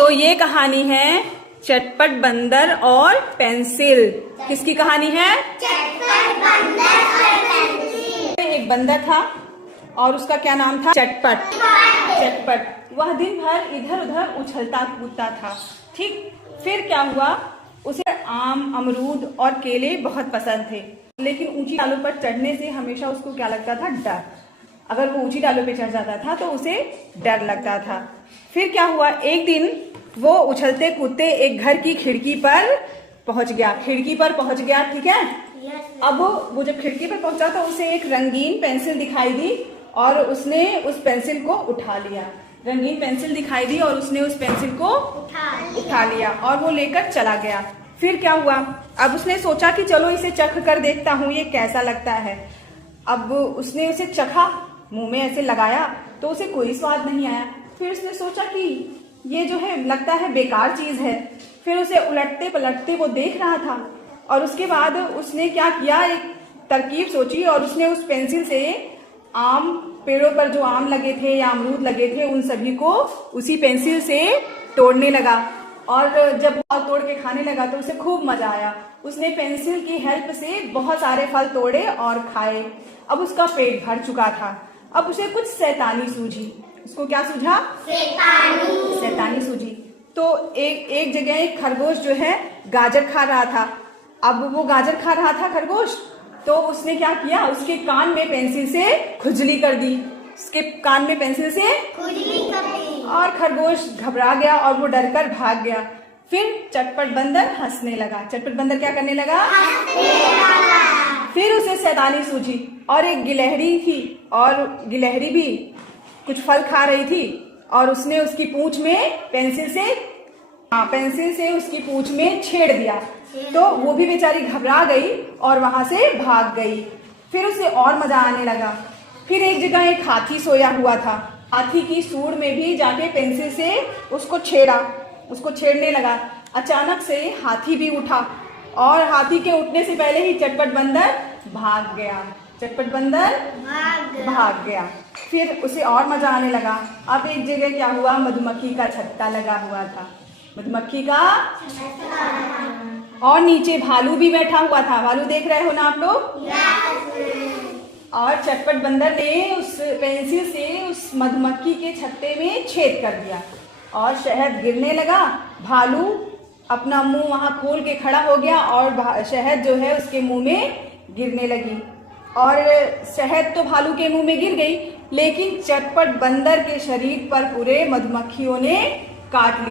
तो ये कहानी है चटपट बंदर और पेंसिल। किसकी कहानी है? चटपट बंदर और पेंसिल। एक बंदर था और उसका क्या नाम था? चटपट। चटपट वह दिन भर इधर उधर उछलता कूदता था। ठीक, फिर क्या हुआ, उसे आम, अमरूद और केले बहुत पसंद थे, लेकिन ऊंची डालों पर चढ़ने से हमेशा उसको क्या लगता था? डर। अगर वो ऊंची डालों पे चढ़ जाता था तो उसे डर लगता था। फिर क्या हुआ, एक दिन वो उछलते कूदते एक घर की खिड़की पर पहुंच गया। ठीक है। अब वो जब खिड़की पर पहुंचा तो उसे एक रंगीन पेंसिल दिखाई दी और उसने उस पेंसिल को उठा लिया। रंगीन पेंसिल दिखाई दी और उसने उस पेंसिल को उठा लिया और वो लेकर चला गया। फिर क्या हुआ, अब उसने सोचा कि चलो इसे चख कर देखता हूँ ये कैसा लगता है। अब उसने उसे चखा, मुंह में ऐसे लगाया तो उसे कोई स्वाद नहीं आया। फिर उसने सोचा कि ये जो है लगता है बेकार चीज है। फिर उसे उलटते पलटते वो देख रहा था और उसके बाद उसने क्या किया, एक तरकीब सोची और उसने उस पेंसिल से आम, पेड़ों पर जो आम लगे थे या अमरूद लगे थे उन सभी को उसी पेंसिल से तोड़ने लगा। और जब तोड़ के खाने लगा तो उसे खूब मजा आया। उसने पेंसिल की हेल्प से बहुत सारे फल तोड़े और खाए। अब उसका पेट भर चुका था। अब उसे कुछ शैतानी सूझी। उसको क्या सूझा? शैतानी सूझी। तो एक जगह एक खरगोश जो है गाजर खा रहा था। अब वो गाजर खा रहा था खरगोश, तो उसने क्या किया, उसके कान में पेंसिल से खुजली कर दी। उसके कान में पेंसिल से खुजली कर दी और खरगोश घबरा गया और वो डरकर भाग गया। फिर चटपट बंदर हंसने लगा। चटपट बंदर क्या करने लगा? फिर उसे शैतानी सूझी और एक गिलहरी थी और गिलहरी भी कुछ फल खा रही थी और उसने उसकी पूंछ में पेंसिल से उसकी पूंछ में छेड़ दिया। तो वो भी बेचारी घबरा गई और वहां से भाग गई। फिर उसे और मजा आने लगा। फिर एक जगह एक हाथी सोया हुआ था। हाथी की सूंड में भी जाके पेंसिल से उसको छेड़ने लगा। अचानक से हाथी भी उठा और हाथी के उठने से पहले ही चटपट बंदर भाग गया। फिर उसे और मजा आने लगा। अब एक जगह क्या हुआ, मधुमक्खी का छत्ता लगा हुआ था। और नीचे भालू भी बैठा हुआ था। भालू देख रहे हो ना आप लोग? और चटपट बंदर ने उस पेंसिल से उस मधुमक्खी के छत्ते में छेद कर दिया और शहद गिरने लगा। भालू अपना मुंह वहां खोल के खड़ा हो गया और शहद जो है उसके मुंह में गिरने लगी। और शहद तो भालू के मुंह में गिर गई, लेकिन चटपट बंदर के शरीर पर पूरे मधुमक्खियों ने काट लिया।